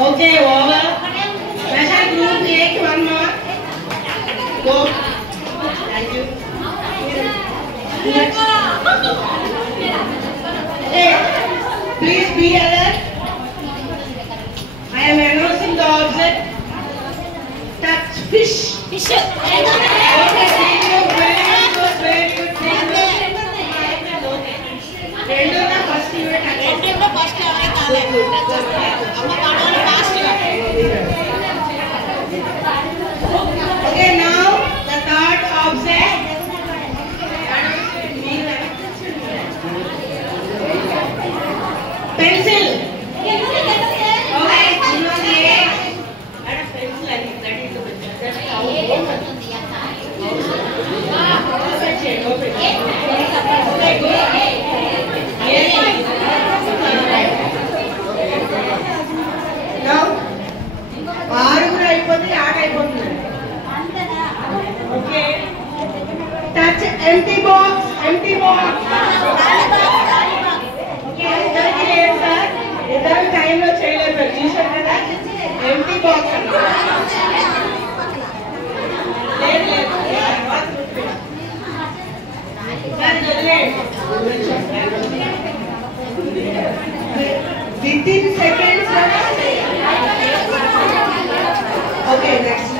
Okay, over. Special group take one more. Go. Thank you. Next. Hey, please be alert. I am announcing the object. Touch fish. Fish. Okay, thank you. Very good, very good. Thank you. రెండున్న first ఇవే touch రెండులో first అవే కాలేదు అమ్మ కావాలి fast గా Okay, now the third object. Pencil. Okay, you know the that pencil that is the pencil. That's how open. Okay, go. Now, ఆరుగురు అయిపోతే ఆట అయిపోతుంది. Okay. Touch empty box. Empty box. Okay. ఇద్దరికి లేదు సార్. ఇద్దరు టైంలో చేయలేదు చూసారు కదా ఎంటీ బాక్స్ లేదు లేదు within seconds. Okay, next.